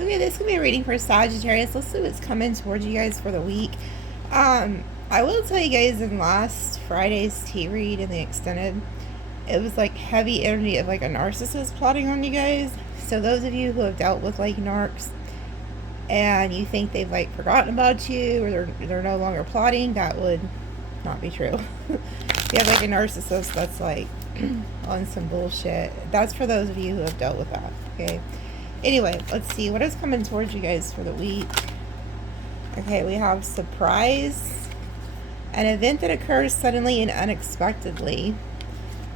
Okay, this can be a reading for Sagittarius. Let's see what's coming towards you guys for the week. I will tell you guys in last Friday's tea read in the extended, it was like heavy energy of like a narcissist plotting on you guys. So those of you who have dealt with like narcs and you think they've like forgotten about you or they're no longer plotting, that would not be true. If you have like a narcissist that's like on some bullshit, that's for those of you who have dealt with that. Okay. Anyway, let's see what is coming towards you guys for the week. Okay, we have surprise, an event that occurs suddenly and unexpectedly.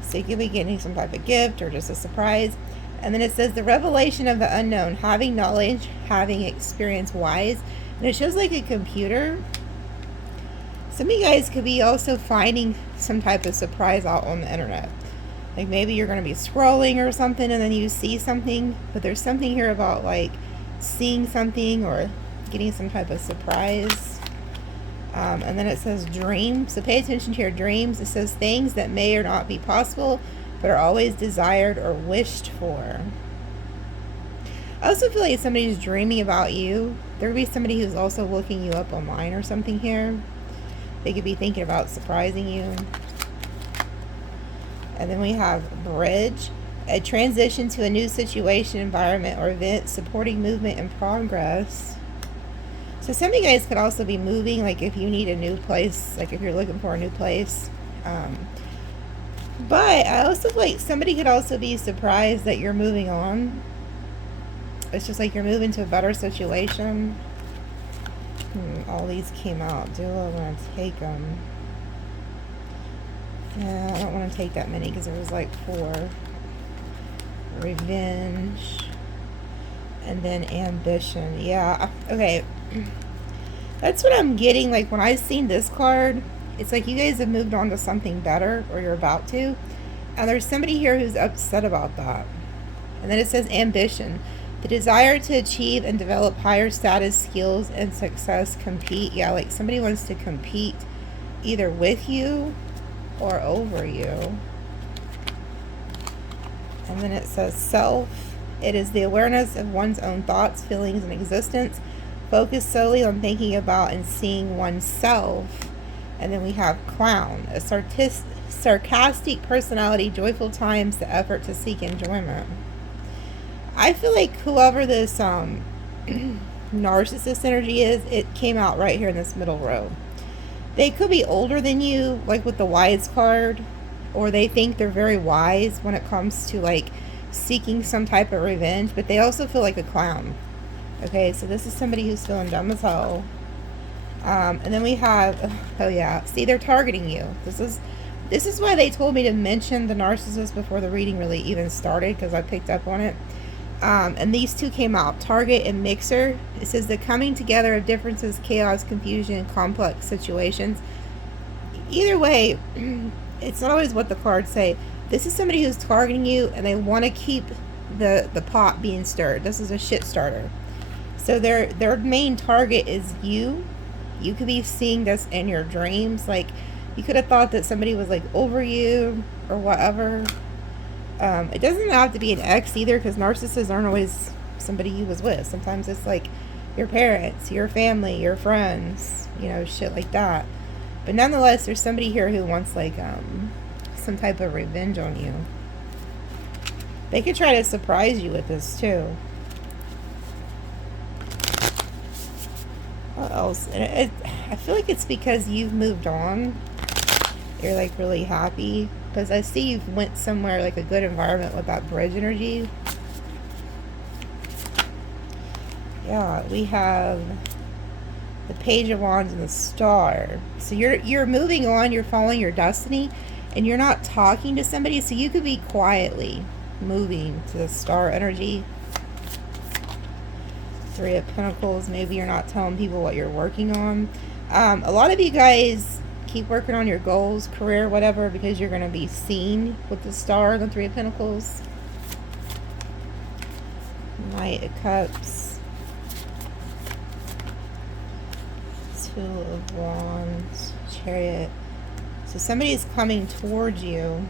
So you could be getting some type of gift or just a surprise. And then it says the revelation of the unknown, having knowledge, having experience wise. And it shows like a computer. Some of you guys could be also finding some type of surprise out on the internet. Like maybe you're going to be scrolling or something and then you see something. But there's something here about like seeing something or getting some type of surprise. And then it says dream. So pay attention to your dreams. It says things that may or not be possible, but are always desired or wished for. I also feel like somebody's dreaming about you. There could be somebody who's also looking you up online or something here. They could be thinking about surprising you. And then we have bridge, a transition to a new situation, environment, or event, supporting movement and progress. So some of you guys could also be moving, like if you need a new place, like if you're looking for a new place. But I also feel like somebody could also be surprised that you're moving on. It's just like you're moving to a better situation. All these came out. Do I want to take them? Yeah, I don't want to take that many because there was like 4. Revenge. And then ambition. Yeah, okay. That's what I'm getting. Like when I seen this card, it's like you guys have moved on to something better, or you're about to. And there's somebody here who's upset about that. And then it says ambition. The desire to achieve and develop higher status, skills, and success. Compete. Yeah, like somebody wants to compete either with you or over you. And then it says self. It is the awareness of one's own thoughts, feelings, and existence. Focus solely on thinking about and seeing oneself. And then we have clown, a sarcastic personality, joyful times, the effort to seek enjoyment. I feel like whoever this narcissist energy is, it came out right here in this middle row. They could be older than you, like with the wise card, or they think they're very wise when it comes to like seeking some type of revenge, but they also feel like a clown. Okay, so this is somebody who's feeling dumb as hell. And then we have, oh yeah, see, they're targeting you. This is why they told me to mention the narcissist before the reading really even started, because I picked up on it. And these two came out, target and mixer. It says the coming together of differences, chaos, confusion, complex situations. Either way, it's not always what the cards say. This is somebody who's targeting you and they want to keep the pot being stirred. This is a shit starter. So their main target is you. You could be seeing this in your dreams. Like you could have thought that somebody was like over you or whatever. It doesn't have to be an ex either, because narcissists aren't always somebody you was with. Sometimes it's like your parents, your family, your friends, you know, shit like that. But nonetheless, there's somebody here who wants like some type of revenge on you. They could try to surprise you with this too. What else? And I feel like it's because you've moved on. You're like really happy. Because I see you've went somewhere like a good environment with that bridge energy. Yeah, we have the Page of Wands and the Star. So you're moving on, you're following your destiny, and you're not talking to somebody, so you could be quietly moving to the Star energy. 3 of Pentacles, maybe you're not telling people what you're working on. A lot of you guys keep working on your goals, career, whatever, because you're going to be seen with the Star and the 3 of Pentacles. Knight of Cups. 2 of Wands. Chariot. So somebody's coming towards you.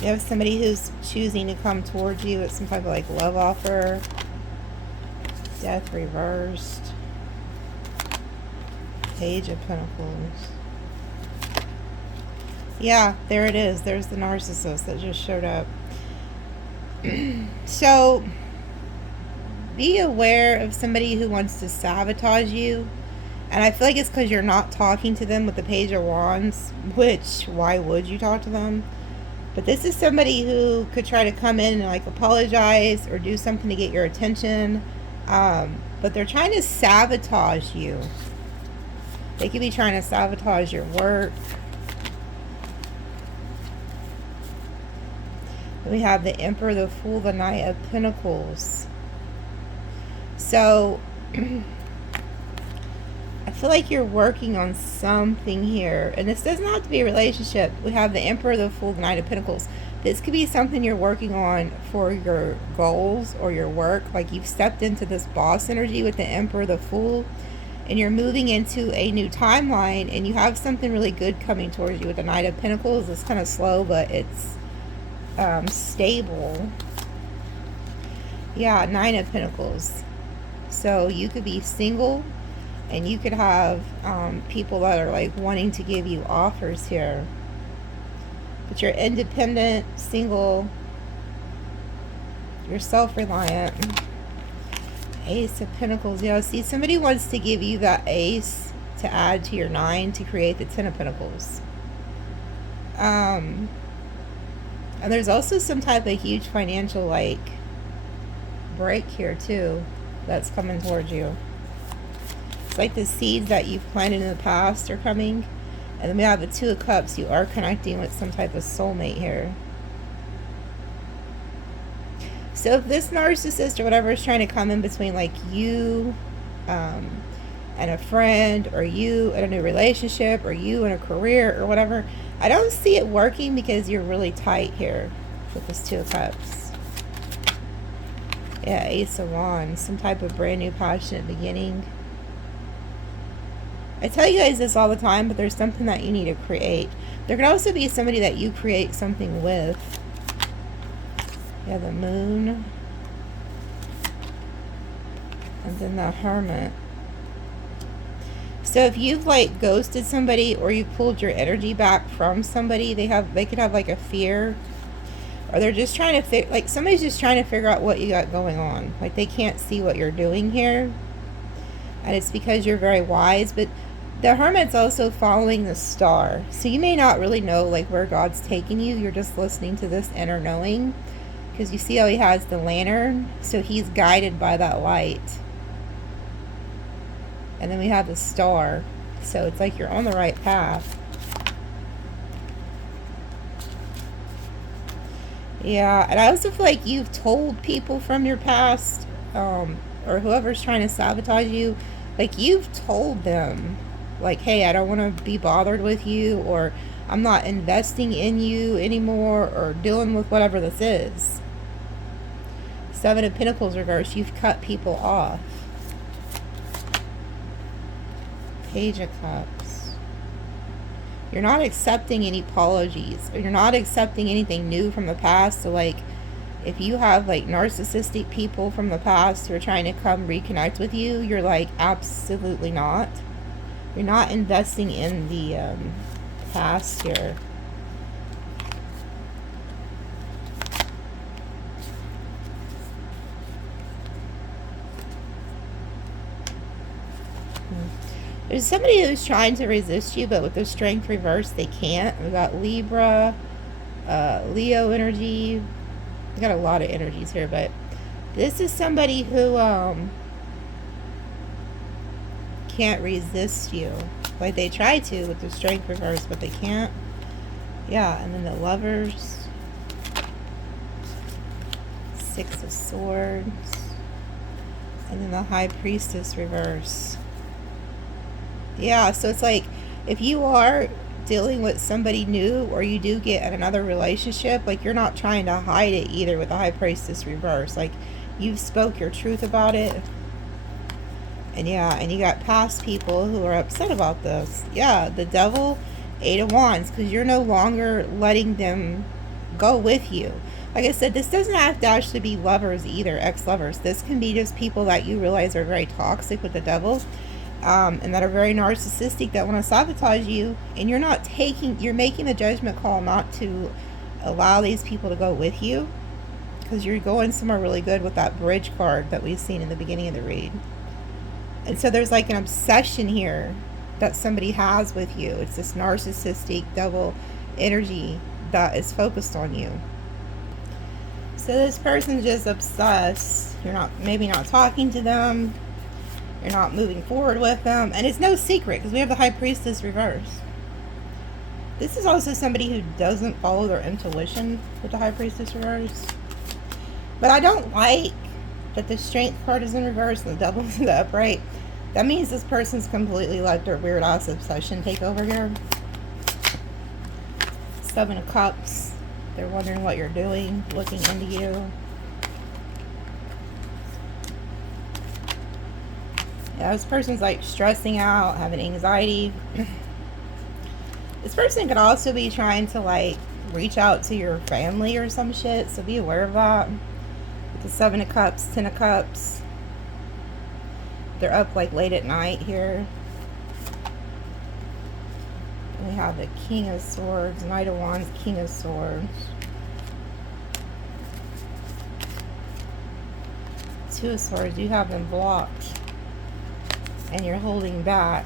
You have somebody who's choosing to come towards you with some type of like love offer. Death reversed. Page of Pentacles. Yeah, there it is. There's the narcissist that just showed up. So, be aware of somebody who wants to sabotage you. And I feel like it's because you're not talking to them with the Page of Wands. Which, why would you talk to them? But this is somebody who could try to come in and like apologize or do something to get your attention. But they're trying to sabotage you. They could be trying to sabotage your work. Then we have the Emperor, the Fool, the Knight of Pentacles. So, I feel like you're working on something here. And this doesn't have to be a relationship. We have the Emperor, the Fool, the Knight of Pentacles. This could be something you're working on for your goals or your work. Like you've stepped into this boss energy with the Emperor, the Fool. And you're moving into a new timeline. And you have something really good coming towards you with the Knight of Pentacles. It's kind of slow, but it's stable. Yeah, Nine of Pentacles. So you could be single. And you could have people that are like wanting to give you offers here. But you're independent, single. You're self-reliant. Ace of Pentacles. Yeah, see, somebody wants to give you that ace to add to your 9 to create the 10 of Pentacles. And there's also some type of huge financial like break here too that's coming towards you. Like the seeds that you've planted in the past are coming. And then we have the Two of Cups. You are connecting with some type of soulmate here. So if this narcissist or whatever is trying to come in between like you and a friend, or you and a new relationship, or you and a career or whatever, I don't see it working because you're really tight here with this Two of Cups. Yeah, Ace of Wands. Some type of brand new passionate beginning. I tell you guys this all the time, but there's something that you need to create. There could also be somebody that you create something with. Yeah, the Moon. And then the Hermit. So if you've like ghosted somebody, or you've pulled your energy back from somebody, they could have like a fear. Or they're just trying to like somebody's just trying to figure out what you got going on. Like they can't see what you're doing here. And it's because you're very wise, but the Hermit's also following the star. So you may not really know like where God's taking you. You're just listening to this inner knowing. Because you see how he has the lantern? So he's guided by that light. And then we have the star. So it's like you're on the right path. Yeah, and I also feel like you've told people from your past, or whoever's trying to sabotage you, like you've told them, like, hey, I don't want to be bothered with you, or I'm not investing in you anymore, or dealing with whatever this is. Seven of Pentacles reverse, you've cut people off. Page of Cups. You're not accepting any apologies, or you're not accepting anything new from the past. So like, if you have like narcissistic people from the past who are trying to come reconnect with you, you're like, absolutely not. You're not investing in the past here. There's somebody who's trying to resist you, but with the Strength reversed, they can't. We got Libra, Leo energy. We got a lot of energies here, but this is somebody who can't resist you. Like they try to with the Strength reversed, but they can't. Yeah, and then the Lovers. Six of Swords. And then the High Priestess reverse. Yeah, so it's like, if you are dealing with somebody new, or you do get another relationship, like you're not trying to hide it either with the High Priestess reverse. Like you've spoke your truth about it. And yeah, and you got past people who are upset about this. Yeah, the Devil, Eight of Wands, because you're no longer letting them go with you. Like I said, this doesn't have to actually be lovers either, ex-lovers. This can be just people that you realize are very toxic with the devil, and that are very narcissistic, that want to sabotage you, and you're making the judgment call not to allow these people to go with you, because you're going somewhere really good with that bridge card that we've seen in the beginning of the read. And so there's like an obsession here that somebody has with you. It's this narcissistic devil energy that is focused on you. So this person's just obsessed. You're maybe not talking to them. You're not moving forward with them. And it's no secret, because we have the High Priestess reverse. This is also somebody who doesn't follow their intuition with the High Priestess reverse. But I don't like that the Strength card is in reverse and the Devil is in the upright. That means this person's completely let their weird ass obsession take over here. Seven of Cups. They're wondering what you're doing, looking into you. Yeah, this person's like stressing out, having anxiety. This person could also be trying to like reach out to your family or some shit, so be aware of that. With the Seven of Cups, Ten of Cups. They're up like late at night here. We have the King of Swords, Knight of Wands, King of Swords. Two of Swords, you have them blocked. And you're holding back.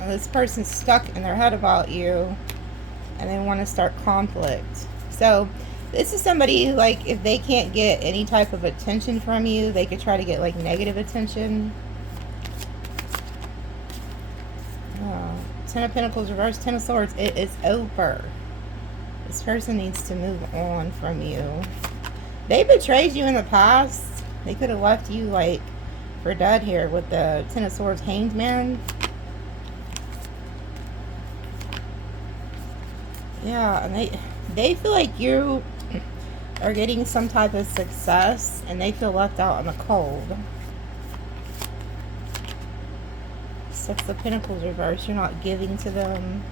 This person's stuck in their head about you. And they want to start conflict. So, this is somebody who, like, if they can't get any type of attention from you, they could try to get, like, negative attention. Ten of Pentacles reverse, Ten of Swords. It is over. This person needs to move on from you. They betrayed you in the past. They could have left you, like, for dead here with the Ten of Swords Hanged Man. Yeah, and they feel like you are getting some type of success, and they feel left out in the cold. Six of Pentacles reverse. You're not giving to them.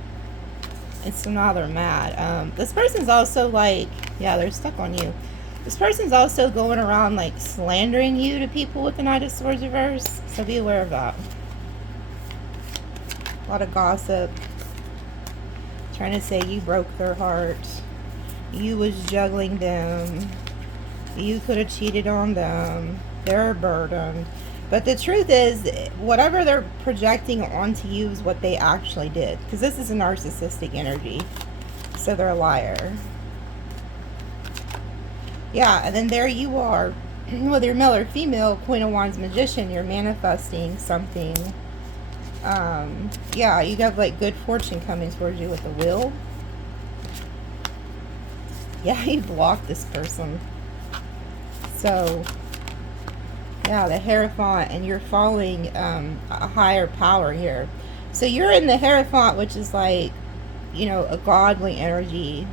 And so now they're mad. This person's also like, yeah, they're stuck on you. This person's also going around like slandering you to people with the Knight of Swords reverse. So be aware of that. A lot of gossip. Trying to say you broke their heart. You was juggling them. You could have cheated on them. They're burdened. But the truth is, whatever they're projecting onto you is what they actually did. Because this is a narcissistic energy. So they're a liar. Yeah, and then there you are. Whether you're male or female, Queen of Wands, Magician, you're manifesting something. Yeah, you have like good fortune coming towards you with the Wheel. Yeah, you blocked this person. So, yeah, the Hierophant, and you're following a higher power here. So you're in the Hierophant, which is like, you know, a godly energy.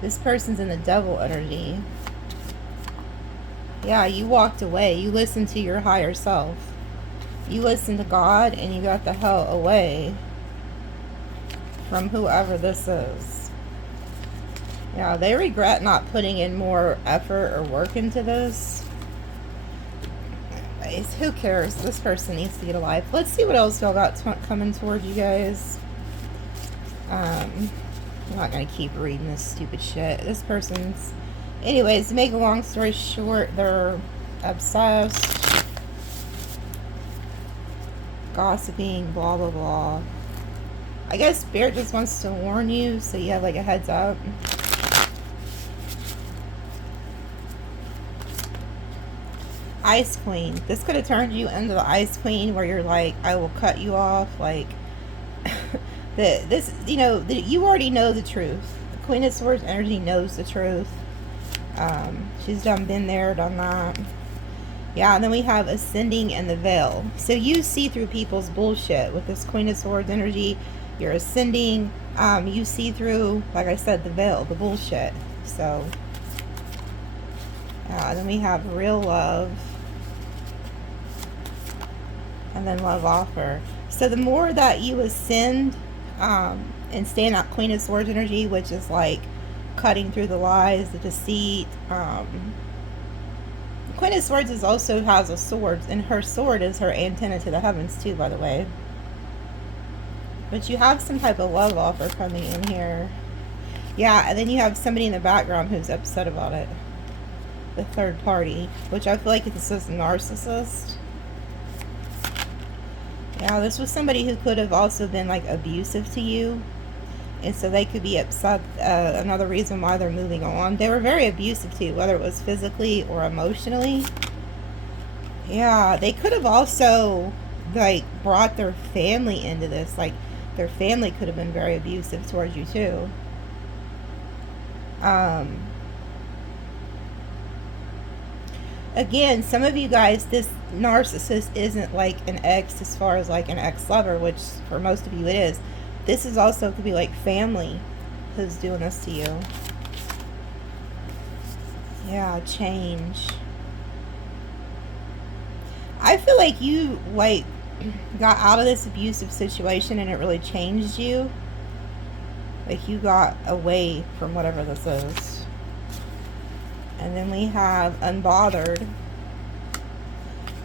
This person's in the Devil energy. Yeah, you walked away. You listened to your higher self. You listened to God, and you got the hell away from whoever this is. Yeah, they regret not putting in more effort or work into this. Anyways, who cares? This person needs to get a life. Let's see what else y'all got coming towards you guys. I'm not going to keep reading this stupid shit. This person's... Anyways, to make a long story short, they're obsessed. Gossiping, blah, blah, blah. I guess Spirit just wants to warn you, so you have like a heads up. Ice Queen. This could have turned you into the Ice Queen, where you're like, I will cut you off. Like, you already know the truth. The Queen of Swords energy knows the truth. She's been there, done that. Yeah, and then we have Ascending and the Veil. So you see through people's bullshit with this Queen of Swords energy. You're ascending. You see through, like I said, the veil, the bullshit. So, then we have Real Love. And then Love Offer. So the more that you ascend and stay in that Queen of Swords energy, which is like cutting through the lies, the deceit. The Queen of Swords is also has a sword, and her sword is her antenna to the heavens too, by the way. But you have some type of love offer coming in here. Yeah, and then you have somebody in the background who's upset about it. The third party, which I feel like this is narcissist. Yeah, this was somebody who could have also been like abusive to you. And so they could be upset. Another reason why they're moving on. They were very abusive to you, whether it was physically or emotionally. Yeah, they could have also like brought their family into this. Like their family could have been very abusive towards you too. Again, some of you guys, this narcissist isn't like an ex as far as like an ex-lover, which for most of you it is. This is also, could be like family who's doing this to you. Yeah, change. I feel like you like got out of this abusive situation and it really changed you. Like you got away from whatever this is. And then we have unbothered.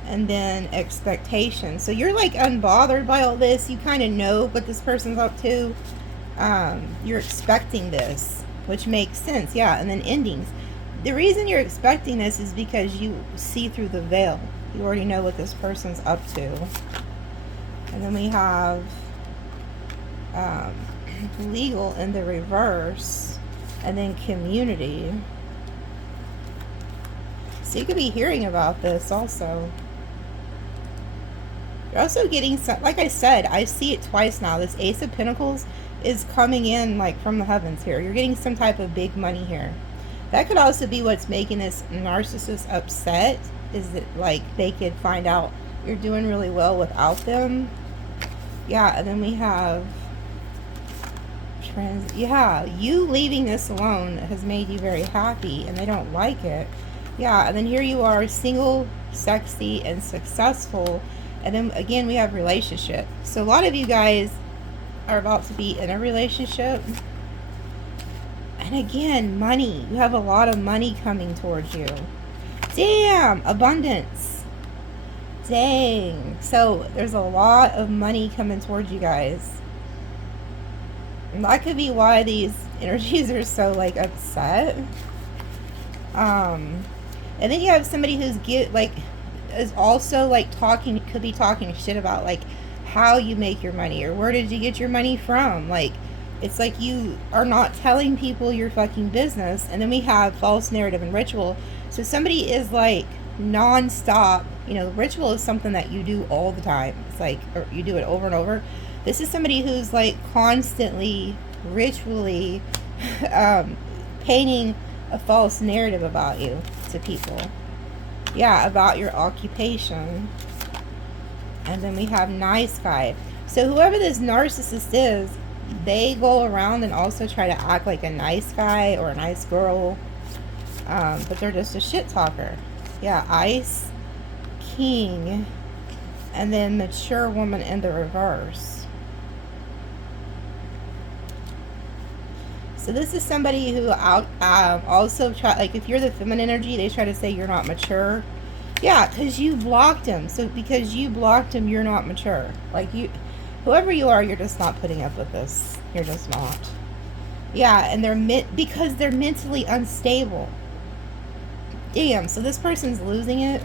And then expectation. So you're like unbothered by all this. You kind of know what this person's up to. You're expecting this, which makes sense. Yeah, and then endings. The reason you're expecting this is because you see through the veil. You already know what this person's up to. And then we have legal in the reverse. And then community. So you could be hearing about this also. You're also getting some, like I said, I see it twice now. This Ace of Pentacles is coming in like from the heavens here. You're getting some type of big money here. That could also be what's making this narcissist upset, is that like they could find out you're doing really well without them. Yeah, and then we have yeah, you leaving this alone has made you very happy and they don't like it. Yeah, and then here you are, single, sexy, and successful. And then again, we have relationship. So a lot of you guys are about to be in a relationship. And again, money. You have a lot of money coming towards you. Damn, abundance. Dang. So there's a lot of money coming towards you guys. And that could be why these energies are so like upset. And then you have somebody who's is also like talking, could be talking shit about like how you make your money or where did you get your money from. Like it's like you are not telling people your fucking business. And then we have false narrative and ritual. So somebody is like non-stop, you know, ritual is something that you do all the time. It's like, or you do it over and over. This is somebody who's like constantly ritually painting a false narrative about you to people. Yeah, about your occupation. And then we have nice guy. So whoever this narcissist is, they go around and also try to act like a nice guy or a nice girl, but they're just a shit talker. Yeah, ice, king, and then mature woman in the reverse. So this is somebody who also try, like if you're the feminine energy, they try to say you're not mature. Yeah, because you blocked him. So because you blocked him, you're not mature. Like you, whoever you are, you're just not putting up with this. You're just not. Yeah, and because they're mentally unstable. Damn, so this person's losing it.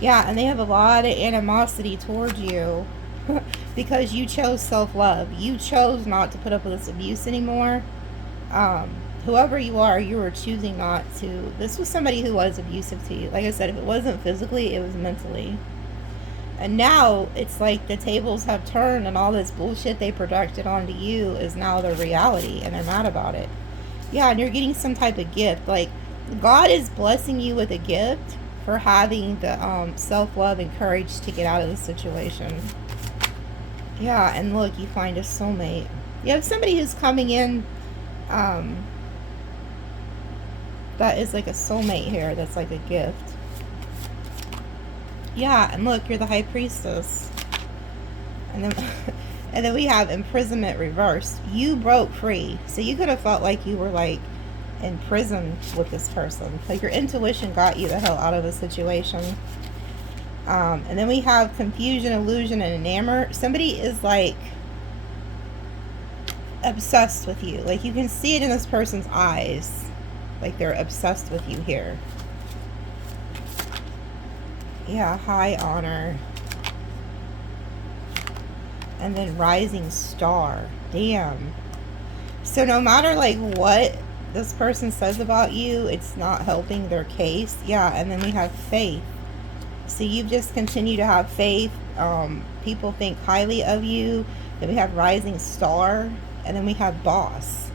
Yeah, and they have a lot of animosity towards you. Because you chose self-love. You chose not to put up with this abuse anymore. Whoever you are, you were choosing not to. This was somebody who was abusive to you. Like I said, if it wasn't physically, it was mentally. And now it's like the tables have turned and all this bullshit they projected onto you is now their reality and they're mad about it. Yeah, and you're getting some type of gift. Like God is blessing you with a gift for having the self-love and courage to get out of the situation. Yeah, and look, you find a soulmate. You have somebody who's coming in that is like a soulmate here. That's like a gift. Yeah, and look, you're the high priestess. And then And then we have imprisonment reversed. You broke free. So you could have felt like you were like in prison with this person. Like your intuition got you the hell out of a situation. And then we have confusion, illusion, and enamor. Somebody is like obsessed with you. Like you can see it in this person's eyes. Like they're obsessed with you here. Yeah, high honor. And then rising star. Damn. So no matter like what this person says about you, it's not helping their case. Yeah, and then we have faith. So you just continue to have faith. People think highly of you. Then we have rising star. And then we have boss.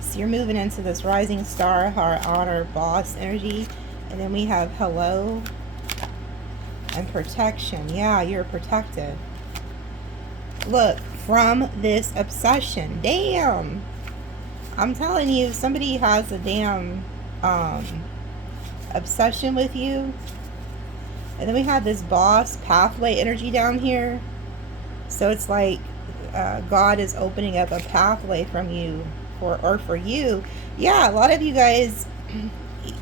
So you're moving into this rising star, heart, honor, boss energy. And then we have hello and protection. Yeah, you're protected. Look, from this obsession. Damn. I'm telling you, somebody has a damn obsession with you. And then we have this boss pathway energy down here. So it's like God is opening up a pathway from you for you. Yeah, a lot of you guys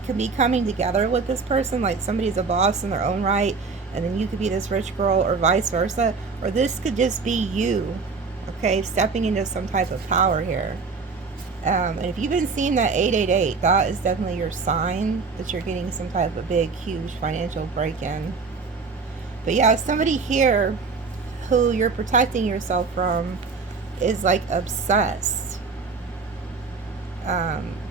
could be coming together with this person. Like somebody's a boss in their own right, and then you could be this rich girl, or vice versa. Or this could just be you, okay, stepping into some type of power here. And if you've been seeing that 888, that is definitely your sign that you're getting some type of big, huge financial break-in. But yeah, somebody here who you're protecting yourself from is like obsessed.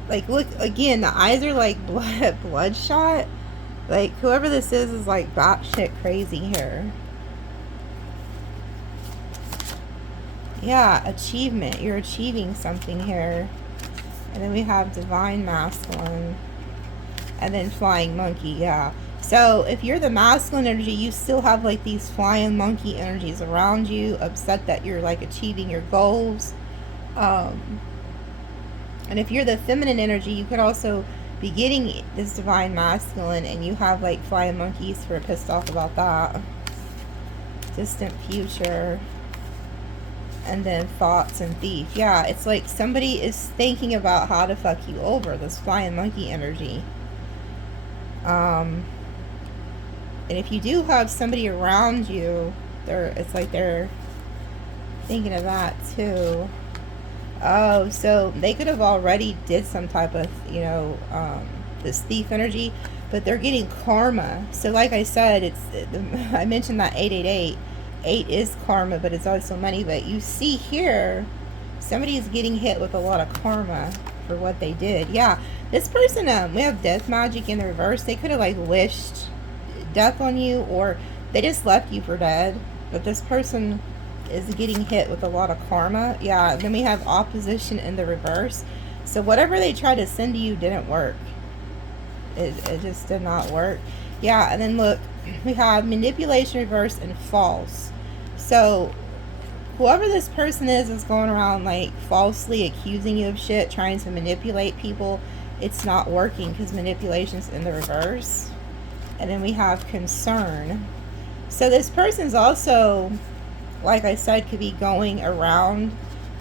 Like look again, the eyes are like bloodshot. Like whoever this is like batshit crazy here. Yeah, achievement. You're achieving something here. And then we have divine masculine. And then flying monkey. Yeah. So if you're the masculine energy, you still have like these flying monkey energies around you, upset that you're like achieving your goals. And if you're the feminine energy, you could also be getting this divine masculine, and you have like flying monkeys who are pissed off about that. Distant future. And then thoughts and thief. Yeah, it's like somebody is thinking about how to fuck you over, this flying monkey energy. And if you do have somebody around you, it's like they're thinking of that too. Oh, so they could have already did some type of, you know, this thief energy, but they're getting karma. So like I said, I mentioned that 888. 8 is karma, but it's also money. But you see here, somebody is getting hit with a lot of karma for what they did. Yeah, this person, we have death magic in the reverse. They could have like wished death on you, or they just left you for dead. But this person is getting hit with a lot of karma. Yeah, then we have opposition in the reverse. So whatever they tried to send to you didn't work. It just did not work. Yeah, and then look, we have manipulation reverse and false. So whoever this person is going around like falsely accusing you of shit, trying to manipulate people. It's not working because manipulation's in the reverse. And then we have concern. So this person's also, like I said, could be going around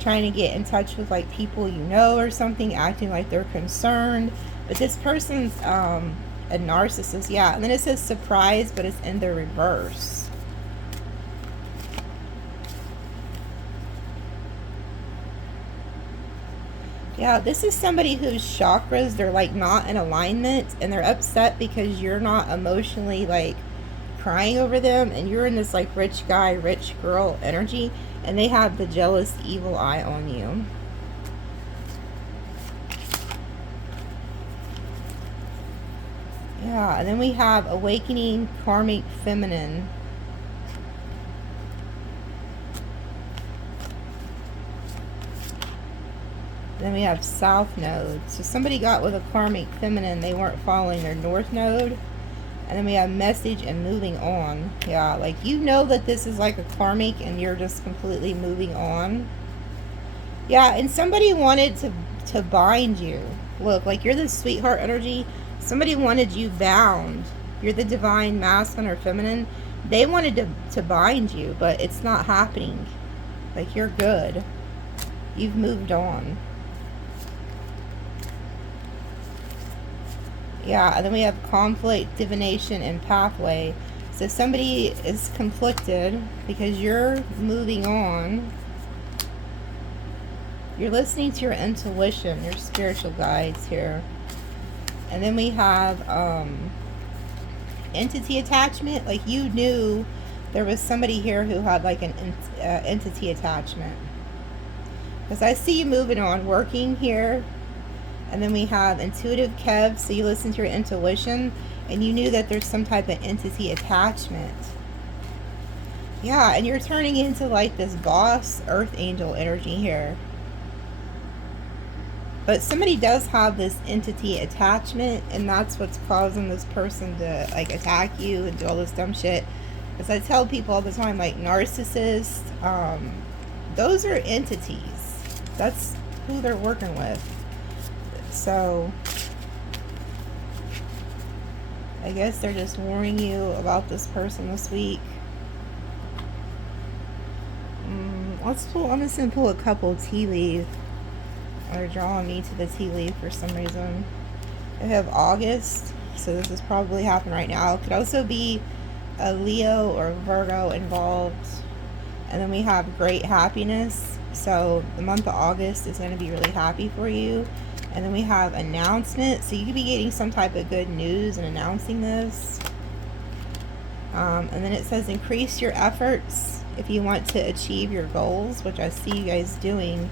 trying to get in touch with like people you know or something, acting like they're concerned. But this person's a narcissist. Yeah, and then it says surprise, but it's in the reverse. Yeah, this is somebody whose chakras, they're like not in alignment, and they're upset because you're not emotionally like crying over them, and you're in this like rich guy, rich girl energy, and they have the jealous evil eye on you. Yeah, and then we have awakening karmic feminine. Then we have south node. So somebody got with a karmic feminine, they weren't following their north node. And then we have message and moving on. Yeah, like you know that this is like a karmic and you're just completely moving on. Yeah, and somebody wanted to bind you. Look, like you're the sweetheart energy. Somebody wanted you bound. You're the divine masculine or feminine. They wanted to bind you, but it's not happening. Like, you're good. You've moved on. Yeah, and then we have conflict, divination, and pathway. So somebody is conflicted because you're moving on. You're listening to your intuition, your spiritual guides here. And then we have entity attachment. Like, you knew there was somebody here who had like an entity attachment. Because I see you moving on, working here. And then we have intuitive Kev, so you listen to your intuition, and you knew that there's some type of entity attachment. Yeah, and you're turning into like this boss earth angel energy here. But somebody does have this entity attachment, and that's what's causing this person to like attack you and do all this dumb shit. As I tell people all the time, like narcissists, those are entities. That's who they're working with. So I guess they're just warning you about this person this week. I'm just gonna pull a couple tea leaves. They're drawing me to the tea leaf for some reason. I have August, so this is probably happening right now. It could also be a Leo or Virgo involved. And then we have great happiness. So the month of August is going to be really happy for you. And then we have announcement. So you could be getting some type of good news and announcing this. And then it says increase your efforts if you want to achieve your goals, which I see you guys doing.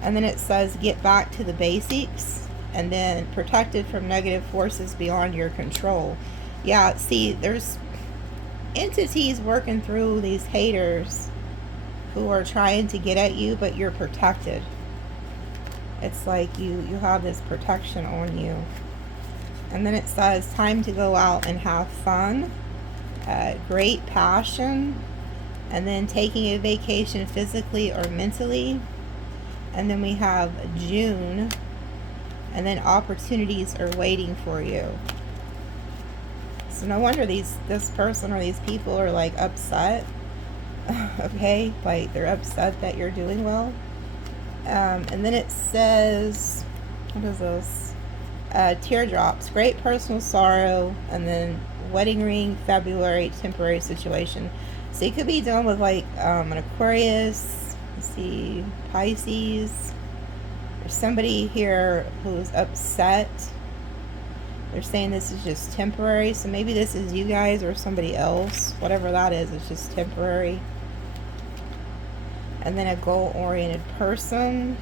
And then it says get back to the basics. And then protected from negative forces beyond your control. Yeah, see, there's entities working through these haters who are trying to get at you, but you're protected. It's like you have this protection on you. And then it says time to go out and have fun, great passion, and then taking a vacation physically or mentally. And then we have June, and then opportunities are waiting for you. So no wonder this person or these people are like upset. Okay, like they're upset that you're doing well. And then it says, what is this? Teardrops, great personal sorrow, and then wedding ring, February, temporary situation. So you could be dealing with like an Aquarius, let's see, Pisces. There's somebody here who's upset. They're saying this is just temporary, so maybe this is you guys or somebody else. Whatever that is, it's just temporary. And then a goal-oriented person.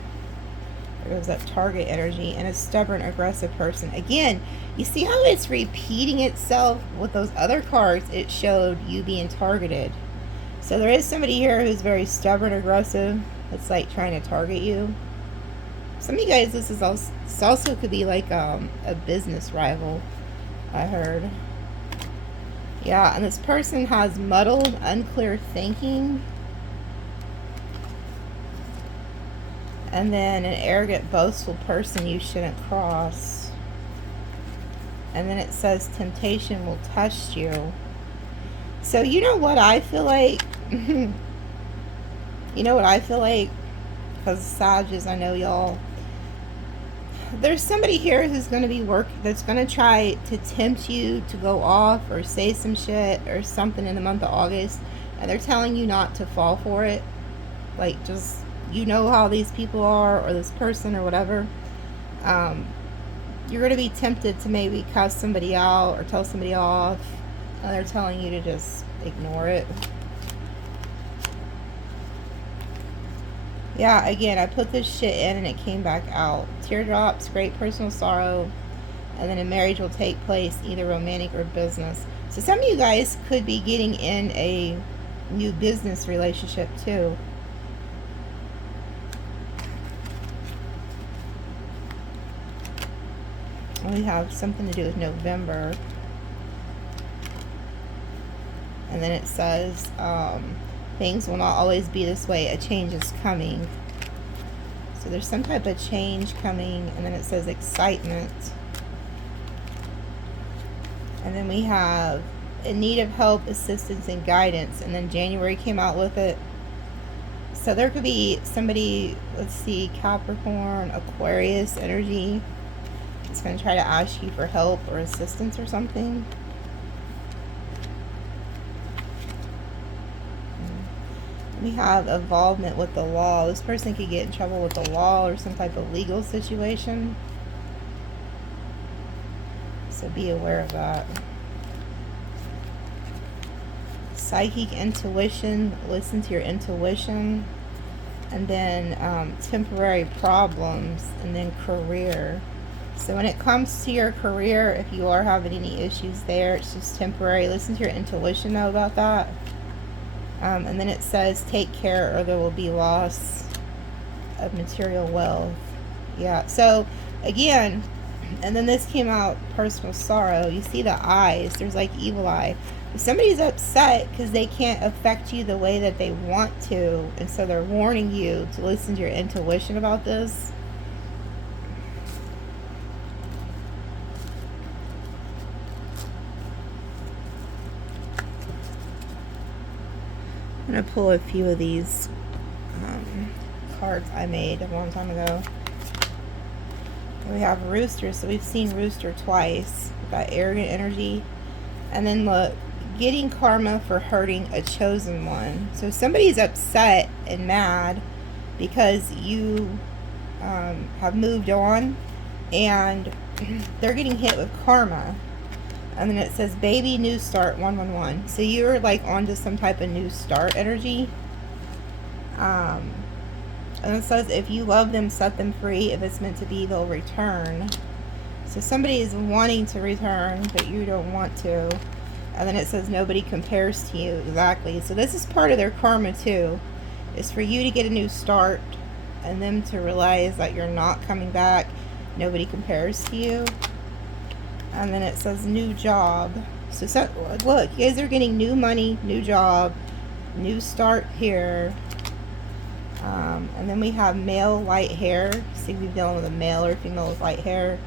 There goes that target energy. And a stubborn, aggressive person. Again, you see how it's repeating itself with those other cards? It showed you being targeted. So there is somebody here who's very stubborn, aggressive. It's like trying to target you. Some of you guys, this also could be like a business rival, I heard. Yeah, and this person has muddled, unclear thinking. And then an arrogant, boastful person you shouldn't cross. And then it says temptation will test you. So you know what I feel like? You know what I feel like? Because Sages, I know y'all. There's somebody here who's going to be that's going to try to tempt you to go off or say some shit or something in the month of August. And they're telling you not to fall for it. Like, just, you know how these people are, or this person or whatever. You're going to be tempted to maybe cuss somebody out or tell somebody off. And they're telling you to just ignore it. Yeah, again, I put this shit in and it came back out. Teardrops, great personal sorrow, and then a marriage will take place, either romantic or business. So some of you guys could be getting in a new business relationship too. We have something to do with November. And then it says, things will not always be this way. A change is coming. So there's some type of change coming. And then it says excitement. And then we have in need of help, assistance, and guidance. And then January came out with it. So there could be somebody, let's see, Capricorn, Aquarius energy. It's going to try to ask you for help or assistance or something. We have involvement with the law. This person could get in trouble with the law or some type of legal situation. So be aware of that. Psychic intuition. Listen to your intuition. And then temporary problems. And then career. So when it comes to your career, if you are having any issues there, it's just temporary. Listen to your intuition though about that. And then it says, take care or there will be loss of material wealth. Yeah, so again, and then this came out, personal sorrow. You see the eyes, there's like evil eye. If somebody's upset because they can't affect you the way that they want to, and so they're warning you to listen to your intuition about this. I'm going to pull a few of these cards I made a long time ago. We have Rooster, so we've seen Rooster twice. We've got arrogant energy. And then look, getting karma for hurting a chosen one. So somebody's upset and mad because you have moved on and they're getting hit with karma. And then it says, baby, new start, 111. So you're like onto some type of new start energy. And it says, if you love them, set them free. If it's meant to be, they'll return. So somebody is wanting to return, but you don't want to. And then it says, nobody compares to you. Exactly. So this is part of their karma too. It's for you to get a new start and them to realize that you're not coming back. Nobody compares to you. And then it says new job. So look, you guys are getting new money, new job, new start here. And then we have male light hair. See, we're dealing with a male or female with light hair.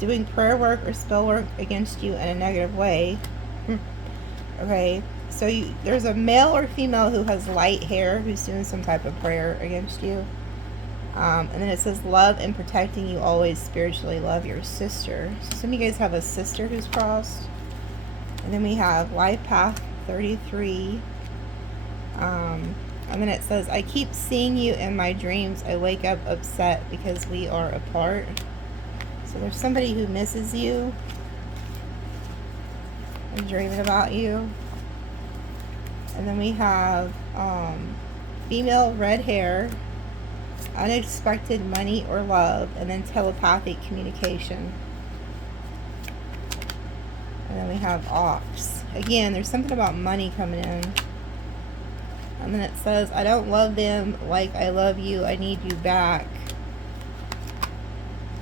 Doing prayer work or spell work against you in a negative way. Okay, so there's a male or female who has light hair who's doing some type of prayer against you. And then it says, love and protecting you always, spiritually love your sister. So some of you guys have a sister who's crossed. And then we have life path 33. And then it says, I keep seeing you in my dreams. I wake up upset because we are apart. So there's somebody who misses you and dreaming about you. And then we have female red hair, unexpected money or love, and then telepathic communication. And then we have ox. Again, there's something about money coming in. And then it says, I don't love them like I love you. I need you back.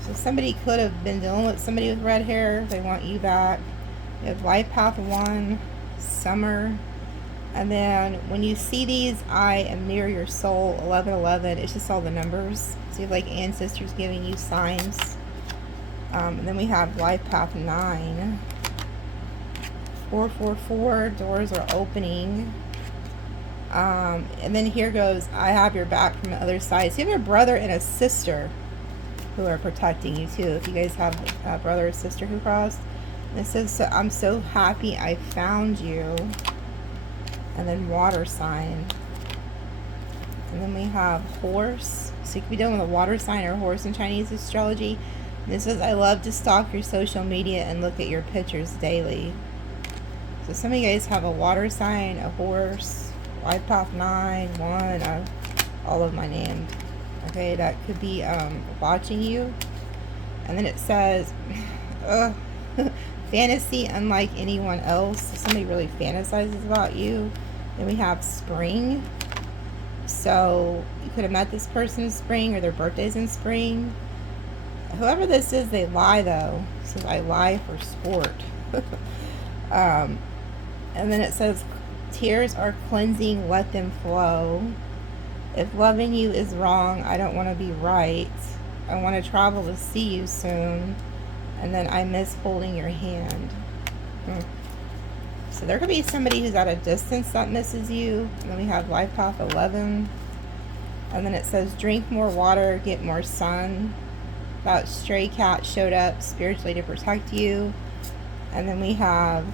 So somebody could have been dealing with somebody with red hair. They want you back. You have life path 1, summer. And then when you see these, I am near your soul, 1111. It's just all the numbers. So you have like ancestors giving you signs. And then we have life path 9. 444, doors are opening. And then here goes, I have your back from the other side. So you have a brother and a sister who are protecting you too. If you guys have a brother or sister who crossed. And it says, so I'm so happy I found you. And then water sign. And then we have horse. So you could be dealing with a water sign or horse in Chinese astrology. And it says, I love to stalk your social media and look at your pictures daily. So some of you guys have a water sign, a horse, life path 9, 1, all of my names. Okay, that could be watching you. And then it says, fantasy unlike anyone else. So somebody really fantasizes about you. Then we have spring. So you could have met this person in spring or their birthday's in spring. Whoever this is, they lie though. It says, I lie for sport. And then it says, tears are cleansing, let them flow. If loving you is wrong, I don't want to be right. I want to travel to see you soon. And then I miss holding your hand. So there could be somebody who's at a distance that misses you. And then we have life path 11. And then it says, drink more water, get more sun. That stray cat showed up spiritually to protect you. And then we have,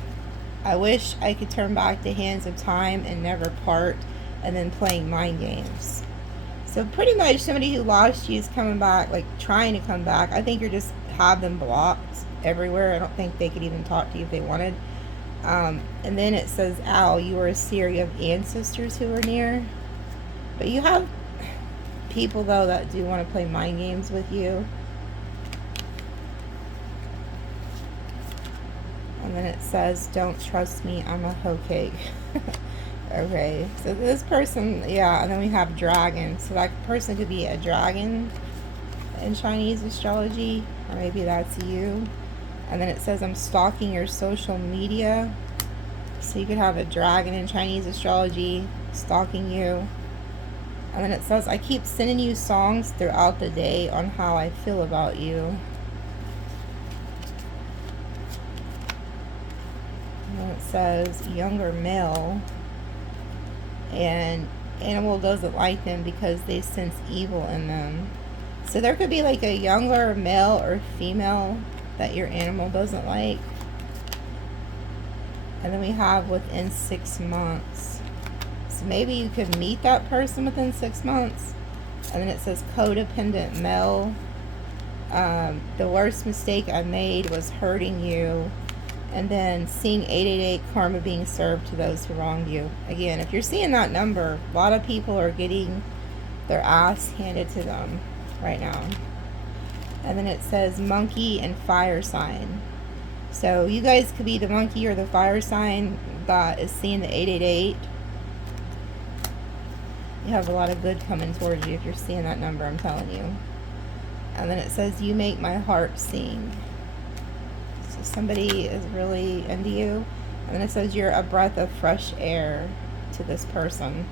I wish I could turn back the hands of time and never part. And then playing mind games. So pretty much somebody who lost you is coming back, like trying to come back. I think you're just have them blocked everywhere. I don't think they could even talk to you if they wanted. And then it says, ow, you are a series of ancestors who are near. But you have people, though, that do want to play mind games with you. And then it says, don't trust me, I'm a hoe cake. Okay, so this person, yeah, and then we have dragon. So that person could be a dragon in Chinese astrology, or maybe that's you. And then it says, I'm stalking your social media. So you could have a dragon in Chinese astrology stalking you. And then it says, I keep sending you songs throughout the day on how I feel about you. And then it says, younger male. And animal doesn't like them because they sense evil in them. So there could be like a younger male or female that your animal doesn't like. And then we have within 6 months. So maybe you could meet that person within 6 months. And then it says codependent male. The worst mistake I made was hurting you. And then seeing 888 karma being served to those who wronged you. Again, if you're seeing that number, a lot of people are getting their ass handed to them right now. And then it says monkey and fire sign. So you guys could be the monkey or the fire sign that is seeing the 888. You have a lot of good coming towards you if you're seeing that number, I'm telling you. And then it says, you make my heart sing. So somebody is really into you. And then it says, you're a breath of fresh air to this person.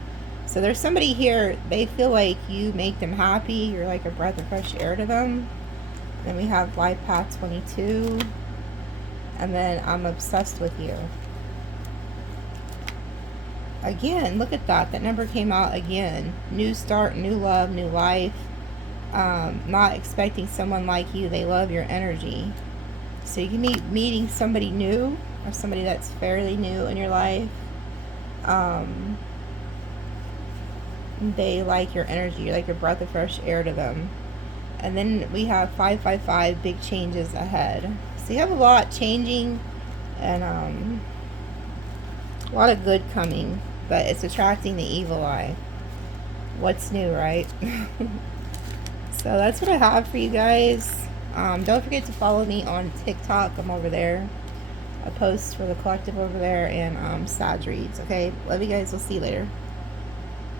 So there's somebody here, they feel like you make them happy. You're like a breath of fresh air to them. Then we have Life Path 22. And then I'm obsessed with you. Again, look at that. That number came out again. New start, new love, new life. Not expecting someone like you. They love your energy. So you can be meeting somebody new or somebody that's fairly new in your life. They like your energy. You're like a breath of fresh air to them. And then we have 555, big changes ahead. So you have a lot changing and a lot of good coming. But it's attracting the evil eye. What's new, right? So that's what I have for you guys. Don't forget to follow me on TikTok. I'm over there. I post for the collective over there and Sag Reads. Okay, love you guys. We'll see you later.